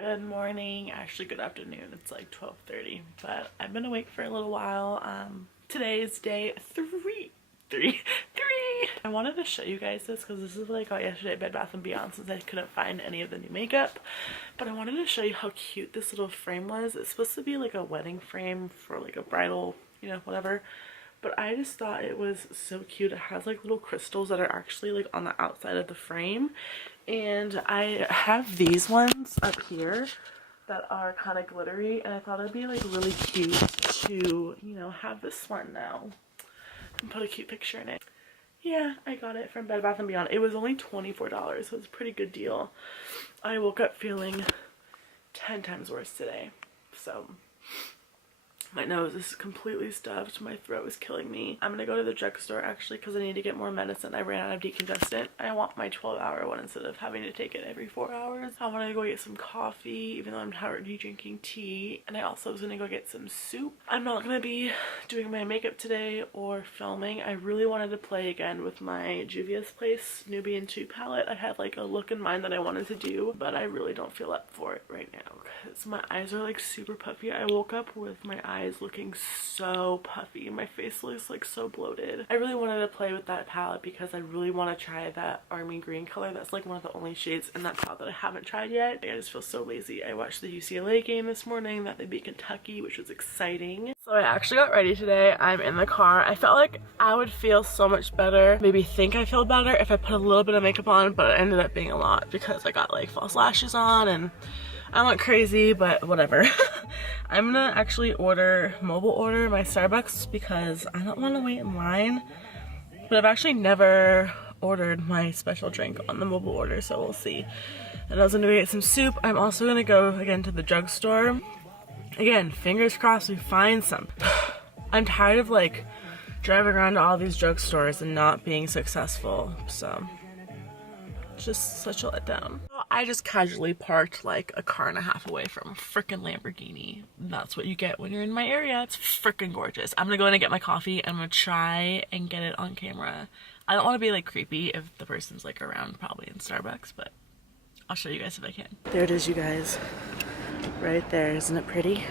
Good morning, actually good afternoon. It's like 12:30, but I've been awake for a little while. Today is day three. I wanted to show you guys this because this is what I got yesterday at Bed Bath & Beyond since I couldn't find any of the new makeup. But I wanted to show you how cute this little frame was. It's supposed to be like a wedding frame for like a bridal, you know, whatever. But I just thought it was so cute. It has like little crystals that are actually like on the outside of the frame. And I have these ones up here that are kind of glittery. And I thought it'd be like really cute to, you know, have this one now. And put a cute picture in it. Yeah, I got it from Bed Bath & Beyond. It was only $24, so it was a pretty good deal. I woke up feeling 10 times worse today. So my nose is completely stuffed. My throat is killing me. I'm gonna go to the drugstore actually because I need to get more medicine. I ran out of decongestant. I want my 12-hour one instead of having to take it every 4 hours. I want to go get some coffee even though I'm already drinking tea. And I also was gonna go get some soup. I'm not gonna be doing my makeup today or filming. I really wanted to play again with my Juvia's Place Nubian 2 palette. I had like a look in mind that I wanted to do, but I really don't feel up for it right now because my eyes are like super puffy. I woke up with my eyes looking so puffy. My face looks like so bloated. I really wanted to play with that palette because I really want to try that army green color. That's like one of the only shades in that palette that I haven't tried yet. I just feel so lazy. I watched the UCLA game this morning that they beat Kentucky, which was exciting. So I actually got ready today. I'm in the car. I felt like I would feel so much better, maybe think I feel better if I put a little bit of makeup on, but it ended up being a lot because I got like false lashes on and I went crazy, but whatever. I'm gonna actually mobile order my Starbucks because I don't want to wait in line. But I've actually never ordered my special drink on the mobile order, so we'll see. And I was gonna go get some soup. I'm also gonna go again to the drugstore. Again, fingers crossed we find some. I'm tired of like driving around to all these drugstores and not being successful, so just such a letdown. I just casually parked like a car and a half away from a freaking Lamborghini. That's what you get when you're in my area. It's freaking gorgeous. I'm gonna go in and get my coffee. I'm gonna try and get it on camera. I don't want to be like creepy if the person's like around probably in Starbucks, but I'll show you guys if I can. There it is, you guys. Right there. Isn't it pretty?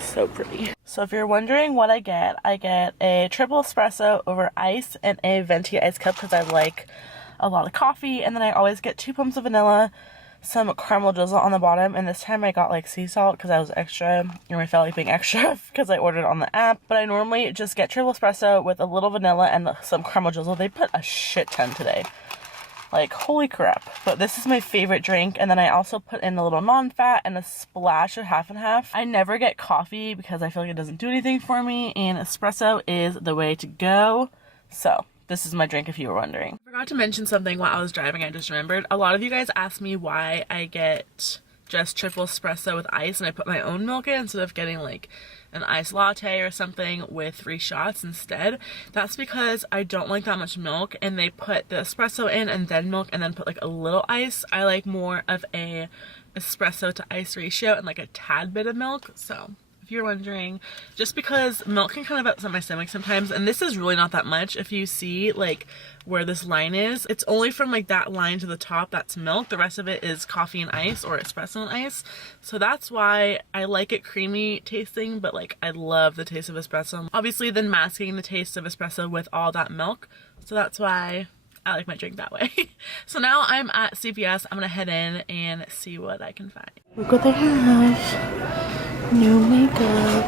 So pretty. So if you're wondering what I get a triple espresso over ice and a venti ice cup because I like a lot of coffee, and then I always get 2 pumps of vanilla, some caramel drizzle on the bottom, and this time I got like sea salt because I was extra, or I felt like being extra because I ordered on the app. But I normally just get triple espresso with a little vanilla and some caramel drizzle. They put a shit ton today. Like, holy crap. But this is my favorite drink, and then I also put in a little non-fat and a splash of half and half. I never get coffee because I feel like it doesn't do anything for me, and espresso is the way to go. So this is my drink if you were wondering. I forgot to mention something while I was driving. I just remembered. A lot of you guys asked me why I get just triple espresso with ice and I put my own milk in instead of getting like an iced latte or something with 3 shots instead. That's because I don't like that much milk and they put the espresso in and then milk and then put like a little ice. I like more of a espresso to ice ratio and like a tad bit of milk. So if you're wondering, just because milk can kind of upset my stomach sometimes, and this is really not that much. If you see like where this line is, it's only from like that line to the top that's milk. The rest of it is coffee and ice or espresso and ice. So that's why I like it creamy tasting, but like I love the taste of espresso. Obviously then masking the taste of espresso with all that milk. So that's why I like my drink that way. So now I'm at CVS. I'm gonna head in and see what I can find. Look what they have. New makeup.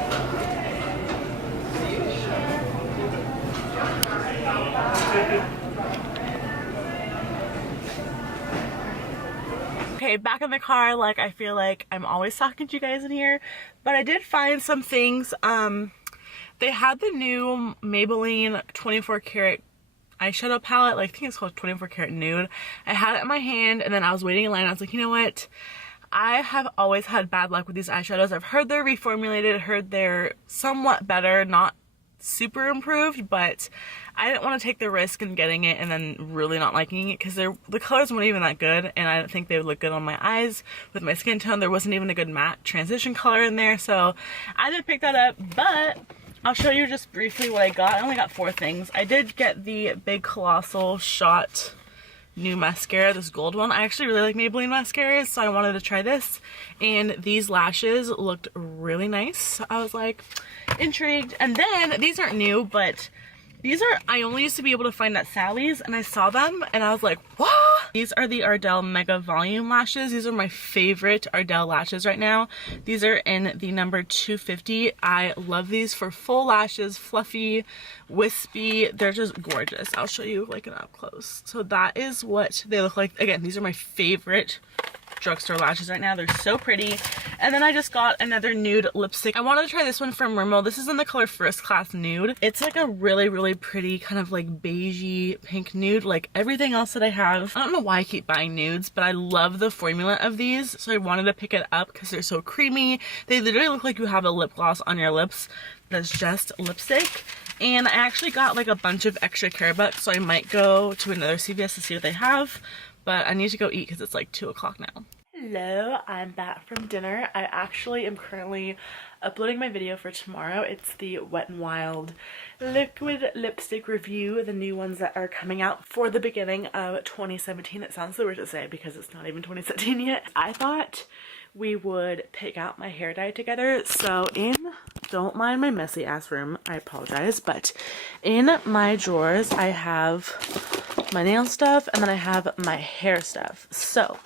Okay, back in the car. Like, I feel like I'm always talking to you guys in here, but I did find some things. They had the new Maybelline 24 karat eyeshadow palette. Like, I think it's called 24 karat nude. I had it in my hand and then I was waiting in line. I was like, you know what? I have always had bad luck with these eyeshadows. I've heard they're reformulated, heard they're somewhat better, not super improved, but I didn't want to take the risk in getting it and then really not liking it because the colors weren't even that good and I didn't think they would look good on my eyes with my skin tone. There wasn't even a good matte transition color in there, so I did pick that up, but I'll show you just briefly what I got. I only got 4 things. I did get the big colossal shot new mascara, this gold one. I actually really like Maybelline mascaras, so I wanted to try this. And these lashes looked really nice. So I was like intrigued. And then these aren't new, but these are, I only used to be able to find at Sally's, and I saw them and I was like, what? These are the Ardell Mega Volume lashes. These are my favorite Ardell lashes right now. These are in the number 250. I love these for full lashes, fluffy, wispy. They're just gorgeous. I'll show you like an up close. So that is what they look like. Again, these are my favorite drugstore lashes right now. They're so pretty. And then I just got another nude lipstick. I wanted to try this one from Rimmel. This is in the color First Class Nude. It's like a really pretty kind of like beigey pink nude, like everything else that I have. I don't know why I keep buying nudes, but I love the formula of these, so I wanted to pick it up because they're so creamy. They literally look like you have a lip gloss on your lips that's just lipstick. And I actually got like a bunch of extra care bucks, so I might go to another CVS to see what they have. But I need to go eat because it's like 2 o'clock now. Hello, I'm back from dinner. I actually am currently uploading my video for tomorrow. It's the Wet n Wild liquid lipstick review, the new ones that are coming out for the beginning of 2017. It sounds so weird to say because it's not even 2017 yet. I thought we would pick out my hair dye together. So don't mind my messy ass room, I apologize, but in my drawers I have my nail stuff and then I have my hair stuff. So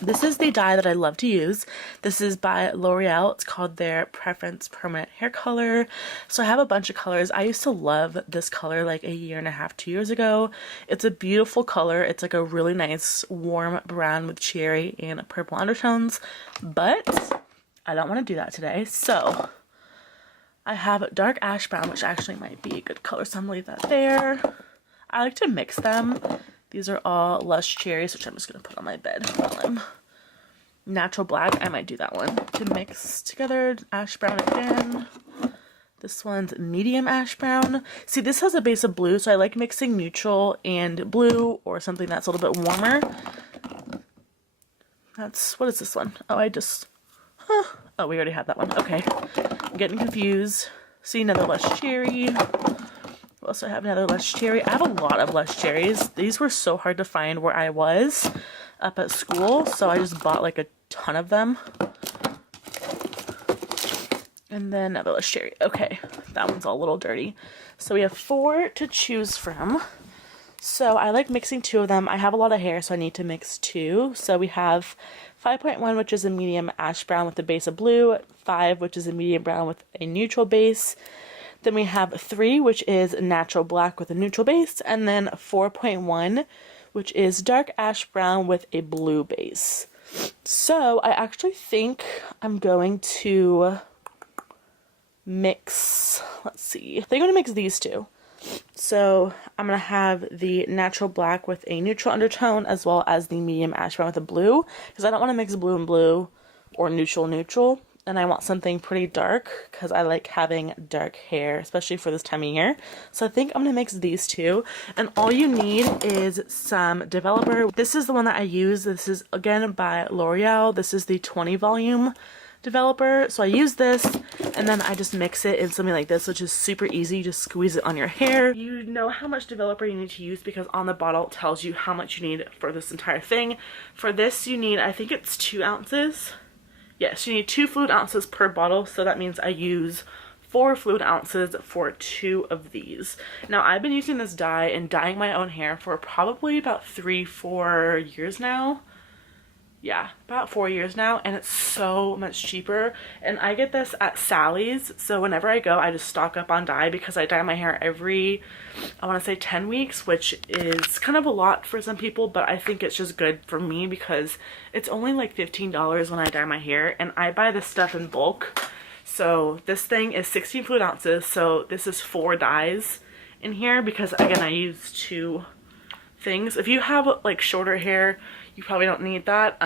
this is the dye that I love to use. This is by L'Oreal. It's called their Preference Permanent Hair Color. So I have a bunch of colors. I used to love this color like 1.5 years, 2 years ago. It's a beautiful color. It's like a really nice warm brown with cherry and purple undertones. But I don't want to do that today. So I have dark ash brown, which actually might be a good color. So I'm going to leave that there. I like to mix them. These are all Lush Cherries, which I'm just going to put on my bed while I'm natural black. I might do that one to mix together. Ash brown again. This one's medium ash brown. See, this has a base of blue, so I like mixing neutral and blue or something that's a little bit warmer. What is this one? Oh, oh, we already had that one. Okay. I'm getting confused. See, another Lush Cherry. We also have another Lush Cherry. I have a lot of Lush Cherries. These were so hard to find where I was up at school, so I just bought like a ton of them. And then another Lush Cherry. Okay, that one's all a little dirty. So we have 4 to choose from. So I like mixing 2 of them. I have a lot of hair, so I need to mix 2. So we have 5.1, which is a medium ash brown with a base of blue. 5, which is a medium brown with a neutral base. Then we have 3, which is natural black with a neutral base. And then 4.1, which is dark ash brown with a blue base. So I actually think I'm going to mix, let's see. I think I'm going to mix these 2. So I'm going to have the natural black with a neutral undertone as well as the medium ash brown with a blue. Because I don't want to mix blue and blue or neutral. And I want something pretty dark because I like having dark hair, especially for this time of year. So I think I'm going to mix these 2. And all you need is some developer. This is the one that I use. This is, again, by L'Oreal. This is the 20 volume developer. So I use this and then I just mix it in something like this, which is super easy. You just squeeze it on your hair. You know how much developer you need to use because on the bottle it tells you how much you need for this entire thing. For this you need, I think it's 2 ounces. Yes, you need 2 fluid ounces per bottle, so that means I use 4 fluid ounces for 2 of these. Now, I've been using this dye and dyeing my own hair for probably about 3-4 years now. Yeah, about 4 years now, and it's so much cheaper. And I get this at Sally's, so whenever I go, I just stock up on dye because I dye my hair every, I want to say 10 weeks, which is kind of a lot for some people, but I think it's just good for me because it's only like $15 when I dye my hair, and I buy this stuff in bulk. So this thing is 16 fluid ounces, so this is 4 dyes in here because, again, I use 2 things. If you have like shorter hair, you probably don't need that.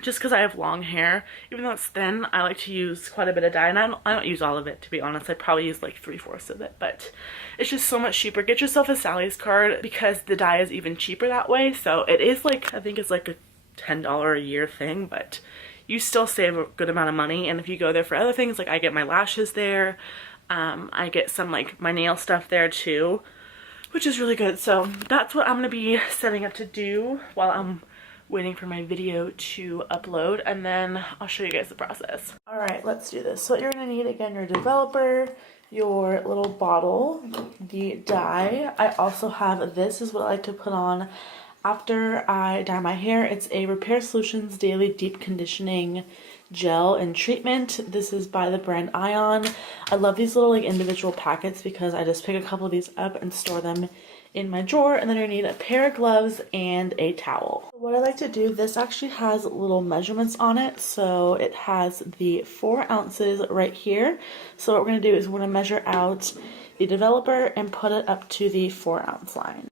Just because I have long hair, even though it's thin, I like to use quite a bit of dye, and I don't use all of it, to be honest. I probably use like 3/4 of it, but it's just so much cheaper. Get yourself a Sally's card because the dye is even cheaper that way. So it is like, I think it's like a $10 a year thing, but you still save a good amount of money. And if you go there for other things, like I get my lashes there, I get some like my nail stuff there too, which is really good. So that's what I'm gonna be setting up to do while I'm waiting for my video to upload, and then I'll show you guys the process. All right, let's do this. So what you're gonna need, again, your developer, your little bottle, the dye. I also have, this is what I like to put on after I dye my hair. It's a Repair Solutions Daily Deep Conditioning Gel and Treatment. This is by the brand Ion. I love these little like individual packets because I just pick a couple of these up and store them in my drawer. And then I need a pair of gloves and a towel. What I like to do, this actually has little measurements on it. So it has the 4 ounces right here. So what we're going to do is we're going to measure out the developer and put it up to the 4 ounce line.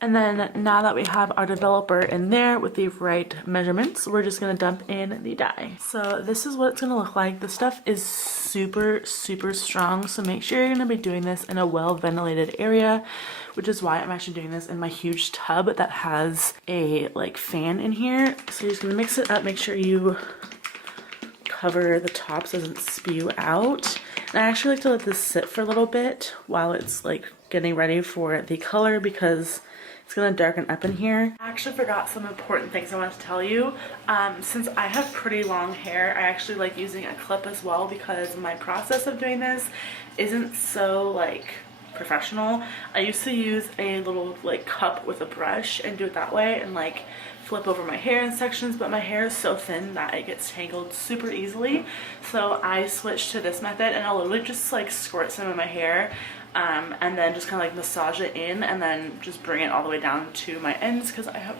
And then now that we have our developer in there with the right measurements, we're just gonna dump in the dye. So this is what it's gonna look like. The stuff is super, super strong. So make sure you're gonna be doing this in a well ventilated area, which is why I'm actually doing this in my huge tub that has a like fan in here. So you're just gonna mix it up, make sure you cover the top so it doesn't spew out. And I actually like to let this sit for a little bit while it's like getting ready for the color because it's gonna darken up in here. I actually forgot some important things I want to tell you. Since I have pretty long hair, I actually like using a clip as well because my process of doing this isn't so like professional. I used to use a little like cup with a brush and do it that way and like flip over my hair in sections, but my hair is so thin that it gets tangled super easily. So I switched to this method and I'll literally just like squirt some of my hair and then just kind of like massage it in and then just bring it all the way down to my ends because I have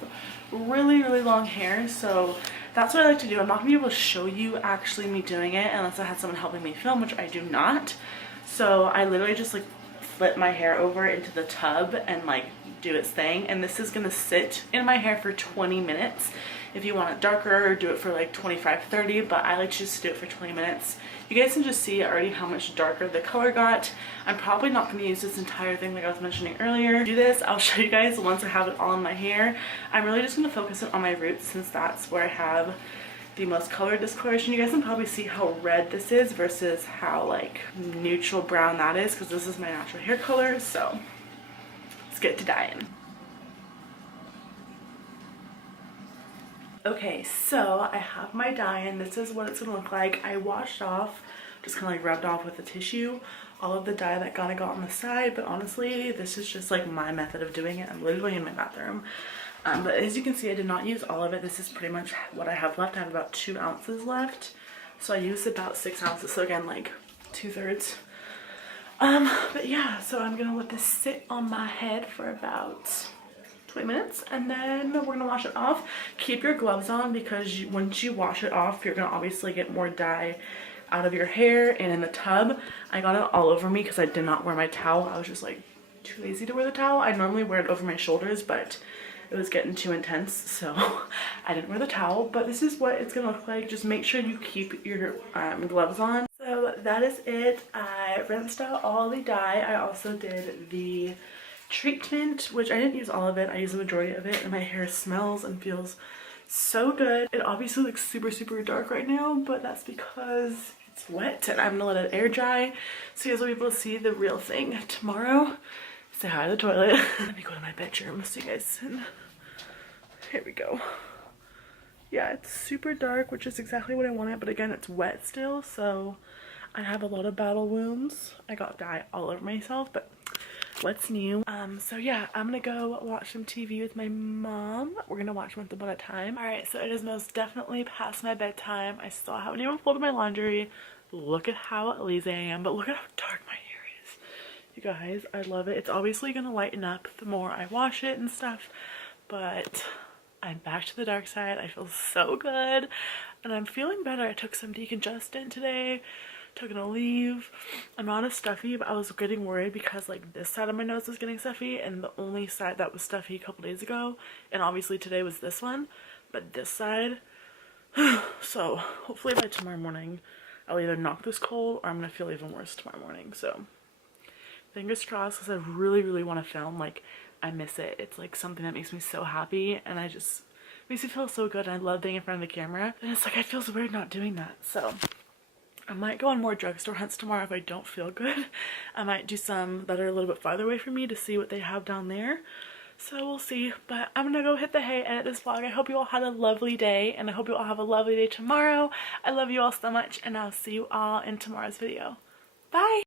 really, really long hair. So that's what I like to do. I'm not gonna be able to show you actually me doing it unless I had someone helping me film, which I do not. So I literally just like flip my hair over into the tub and like do its thing, and this is gonna sit in my hair for 20 minutes. If you want it darker, do it for like 25-30, but I like to just do it for 20 minutes. You guys can just see already how much darker the color got. I'm probably not going to use this entire thing like I was mentioning earlier. Do this, I'll show you guys once I have it all in my hair. I'm really just going to focus it on my roots since that's where I have the most color discoloration. You guys can probably see how red this is versus how like neutral brown that is because this is my natural hair color. So let's get to dyeing. Okay, so I have my dye and this is what it's gonna look like. I washed off, just kind of like rubbed off with a tissue, all of the dye that kind of got on the side, but honestly, this is just like my method of doing it. I'm literally in my bathroom. But as you can see, I did not use all of it. This is pretty much what I have left. I have about 2 ounces left. So I used about 6 ounces, so again, like 2/3. But yeah, so I'm gonna let this sit on my head for about 20 minutes and then we're gonna wash it off. Keep your gloves on because once you wash it off, you're gonna obviously get more dye out of your hair and in the tub. I got it all over me because I did not wear my towel. I was just like too lazy to wear the towel. I normally wear it over my shoulders, but it was getting too intense, so I didn't wear the towel. But this is what it's gonna look like. Just make sure you keep your gloves on. So that is it. I rinsed out all the dye. I also did the treatment, which I didn't use all of it. I used the majority of it and my hair smells and feels so good. It obviously looks super, super dark right now, but that's because it's wet and I'm gonna let it air dry so you guys will be able to see the real thing tomorrow. Say hi to the toilet. Let me go to my bedroom so you guys can. Here we go. Yeah, it's super dark, which is exactly what I wanted, but again, it's wet still, so I have a lot of battle wounds. I got dye all over myself, but what's new? So yeah, I'm gonna go watch some TV with my mom. We're gonna watch Once Upon a Time. All right, so it is most definitely past my bedtime. I still haven't even folded my laundry. Look at how lazy I am, but look at how dark my hair is. You guys, I love it. It's obviously gonna lighten up the more I wash it and stuff, but I'm back to the dark side. I feel so good and I'm feeling better. I took some decongestant today. Took a leave. I'm not as stuffy, but I was getting worried because like this side of my nose was getting stuffy and the only side that was stuffy a couple days ago, and obviously today was this one, but this side. So hopefully by tomorrow morning I'll either knock this cold or I'm gonna feel even worse tomorrow morning. So fingers crossed because I really, really want to film. Like I miss it. It's like something that makes me so happy and it makes me feel so good. I love being in front of the camera, and it's like I feel so weird not doing that. So I might go on more drugstore hunts tomorrow if I don't feel good. I might do some that are a little bit farther away from me to see what they have down there. So we'll see, but I'm gonna go hit the hay, edit this vlog. I hope you all had a lovely day, and I hope you all have a lovely day tomorrow. I love you all so much, and I'll see you all in tomorrow's video. Bye!